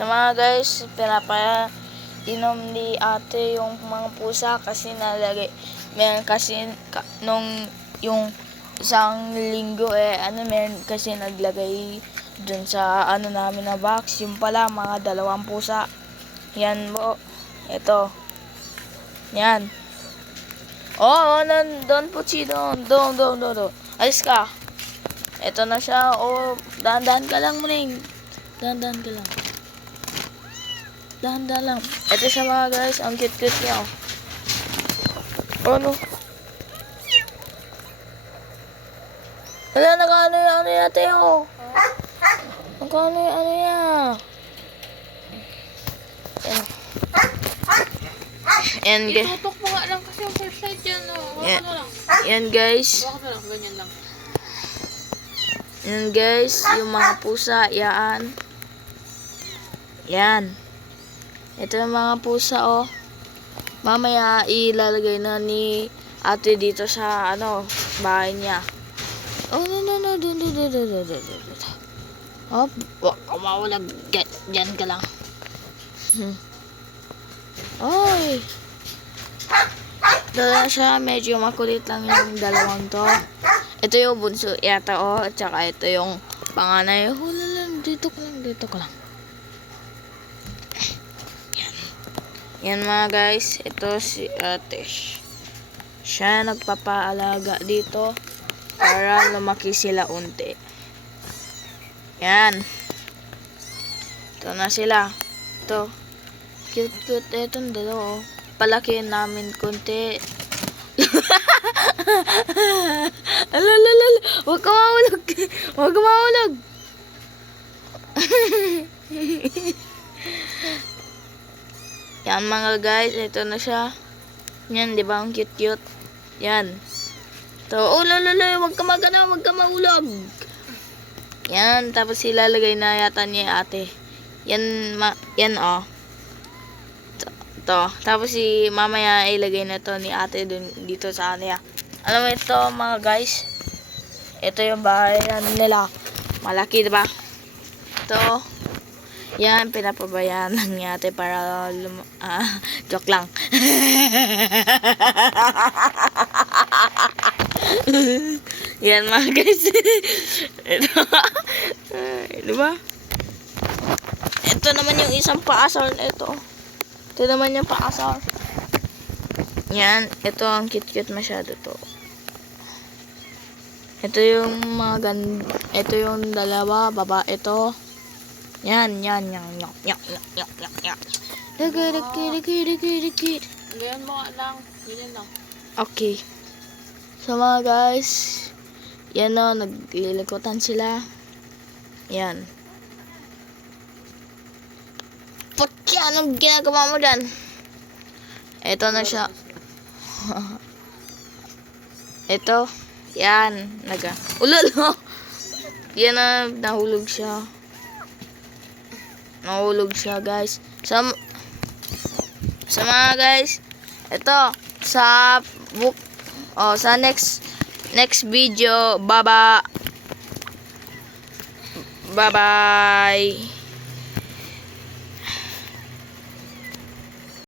Sa mga guys, pinapainom ni ate yung mga pusa kasi nalagay. Meron kasi nung yung isang linggo meron kasi naglagay dun sa namin na box. Yung pala mga 2 pusa. Yan po. Ito. Yan. Oh, nandun po si doon. Alis ka. Ito na siya. Oh, dahan-dahan ka lang, muning. Dahan-dahan ka lang. Dahan-dahan lang. Ito siya mga guys. Ang cute-cute niya. Oh, no. Wala, naka-ano yung yate, oh. Naka-ano yung niya. Yan. Itutok mo nga lang kasi yung first light yan, oh. Yan. Yan guys. Waka na lang, ganyan lang. Yan guys, yung mga pusa, yan. Yan. Ito yung mga pusa, oh. Mamaya ilalagay na ni ate dito sa bahay niya. Oh, no. Hop, wag ka maulag. Diyan ka lang. Oy. Dala siya, medyo makulit lang yung 2 to. Ito yung bunso yata, oh. At saka ito yung panganay. Dito ka lang. Yan mga guys, ito si ate. Siya nagpapaalaga dito para lumaki sila unti. Yan. Ito na sila. Ito. Cute. Itong 2. Oh. Palakihin namin konti. Huwag ka mahulog. Huwag ka mahulog. Yan mga guys, ito na siya. Yan, di ba? Ang cute. Yan. To, huwag ka magana, huwag ka mahulog. Yan, tapos ilalagay na yata ni ate. Yan, oh. To. Tapos mamaya ilagay na to ni ate dito sa kanya. Alam mo ito mga guys. Ito yung bahay nila. Malaki, diba? Ito. Yan, pinapabayaan lang ni ate para joke lang. Yan mga guys. Ito. Diba? Ito naman yung isang paasar. Ito naman yung paasar. Yan. Ito ang cute masyado to. Ito yung mga ito yung 2 baba. Ito. Yan. Yak. Ganyan mo nga lang. Ganyan lang. Okay. So mga guys, yan o, naglilikutan sila. Yan. Putya, anong ginagawa mo dyan? Ito na siya. Ito. Yan. Ulalo. Yan na, nahulog siya. Nahulog siya guys. Sa mga guys, ito, sa next video, bye bye.